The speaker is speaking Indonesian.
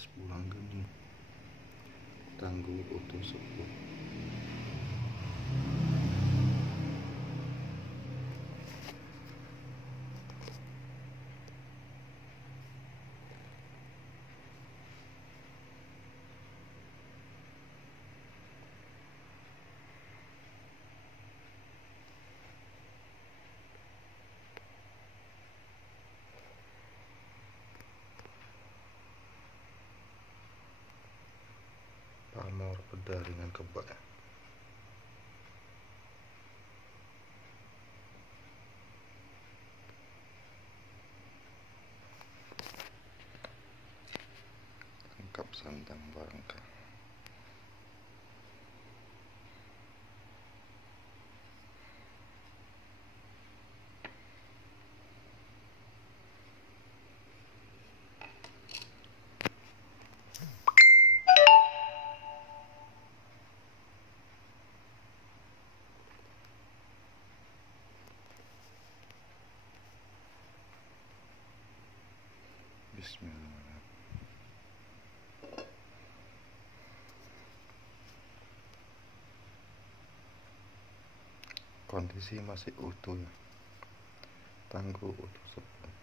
Sepulang geni tangguh utuh sepuh. Pamor berdaringan kebak. Tangkap sandang bangka. Bismillahirrahmanirrahim. Kondisi masih utuh ya. Tangguh utuh sepuh.